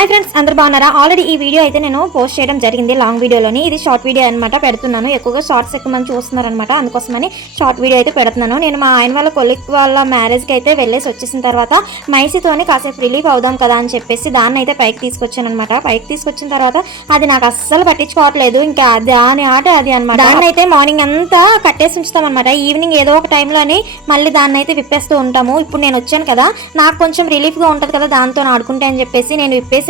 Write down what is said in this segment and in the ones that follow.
Hi friends, అందరూ బాగున్నారా? Already ఈ వీడియో అయితే నేను పోస్ట్ చేయడం జరిగింది లాంగ్ వీడియోలోని. ఇది షార్ట్ వీడియో అనమాట పెడుతున్నాను. ఎక్కువగా షార్ట్స్ ఎక్కువ మంది చూస్తున్నారనమాట, అందుకోసమని షార్ట్ వీడియో అయితే పెడుతున్నాను. నేను మా ఆయన వాళ్ళ కొలిక్ వాళ్ళ మ్యారేజ్కి అయితే వెళ్ళేసి వచ్చేసిన తర్వాత మైసీతోని కాసేపు రిలీఫ్ అవుదాం కదా అని చెప్పేసి దాన్ని అయితే పైకి తీసుకొచ్చాను అనమాట. పైకి తీసుకొచ్చిన తర్వాత అది నాకు అస్సలు పట్టించుకోవట్లేదు. ఇంకా దాని ఆట అది అనమాట. దాన్ని అయితే మార్నింగ్ అంతా కట్టేసి ఉంచుతాం అనమాట. ఈవినింగ్ ఏదో ఒక టైంలోని మళ్ళీ దాన్ని అయితే విప్పేస్తూ ఉంటాము. ఇప్పుడు నేను వచ్చాను కదా, నాకు కొంచెం రిలీఫ్గా ఉంటుంది కదా దాంతో ఆడుకుంటే అని చెప్పేసి నేను విప్పేసానని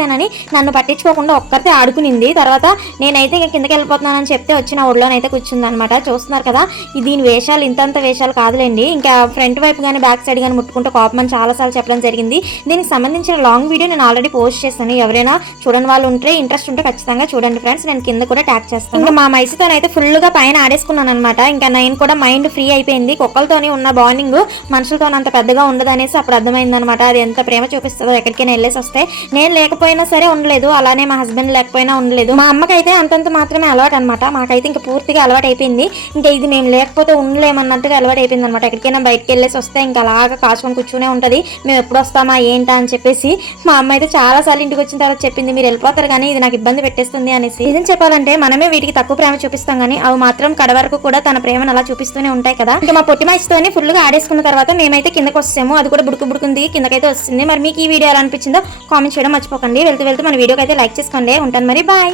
నన్ను పట్టించుకోకుండా ఒక్కరితే ఆడుకునింది. తర్వాత నేనైతే ఇక కిందకి వెళ్ళిపోతున్నానని చెప్తే వచ్చిన ఒళ్ళోనైతే కూర్చుంది అనమాట. చూస్తున్నారు కదా, దీని వేషాలు ఇంతంత వేషాలు కాదులేండి. ఇంకా ఫ్రంట్ వైపు కానీ బ్యాక్ సైడ్ కానీ ముట్టుకుంటే కోపం అని చాలాసార్లు చెప్పడం జరిగింది. దీనికి సంబంధించిన లాంగ్ వీడియో నేను ఆల్రెడీ పోస్ట్ చేశాను. ఎవరైనా చూడని వాళ్ళు ఉంటే, ఇంట్రెస్ట్ ఉంటే ఖచ్చితంగా చూడండి ఫ్రెండ్స్. నేను కింద కూడా ట్యాగ్ చేస్తాను. ఇంకా మా మైసీతో అయితే ఫుల్గా పైన ఆడేసుకున్నాను అనమాట. ఇంకా నేను కూడా మైండ్ ఫ్రీ అయిపోయింది. కుక్కలతోని ఉన్న బాండింగ్ మనుషులతో అంత పెద్దగా ఉండదు అనేసి అప్పుడు అర్థమైంది అనమాట. అది ఎంత ప్రేమ చూపిస్తుందో. ఎక్కడికైనా వెళ్ళేసి వస్తే నేను లేకపోయినా సరే ఉండలేదు, అలానే మా హస్బెండ్ లేకపోయినా ఉండలేదు. మా అమ్మకైతే అంతంత మాత్రమే అలవాటు అనమాట. మాకైతే ఇంకా పూర్తిగా అలవాటు అయిపోయింది. ఇంకా ఇది మేము లేకపోతే ఉండలేమన్నట్టుగా అలవాటు అయిపోయింది అనమాట. ఎక్కడికైనా బయటకు వెళ్ళేసి వస్తే ఇంకా అలాగా కాచుకొని కూర్చునే ఉంటుంది. మేము ఎప్పుడు వస్తామా ఏంటా అని చెప్పేసి మా అమ్మ అయితే చాలా సార్లు ఇంటికి వచ్చిన తర్వాత చెప్పింది, మీరు వెళ్ళిపోతారు కానీ ఇది నాకు ఇబ్బంది పెట్టేస్తుంది అనేసి. నిజం చెప్పాలంటే మనమే వీటికి తక్కువ ప్రేమ చూపిస్తాం కానీ అవి మాత్రం కడ వరకు కూడా తన ప్రేమను అలా చూపిస్తూనే ఉంటాయి కదా. ఇంకా మా పొట్టి మైస్తోని ఫుల్గా ఆడేసుకున్న తర్వాత మేమైతే కిందకి వస్తాము. అది కూడా బుడుకుంది కిందకైతే వస్తుంది. మరి మీకు ఈ వీడియో ఎలా అనిపించిందో కామెంట్ చేయడం మర్చిపోకండి. వెళ్తూ మన వీడియోకి అయితే లైక్ చేసుకోండి. ఉంటాను మరి, బాయ్.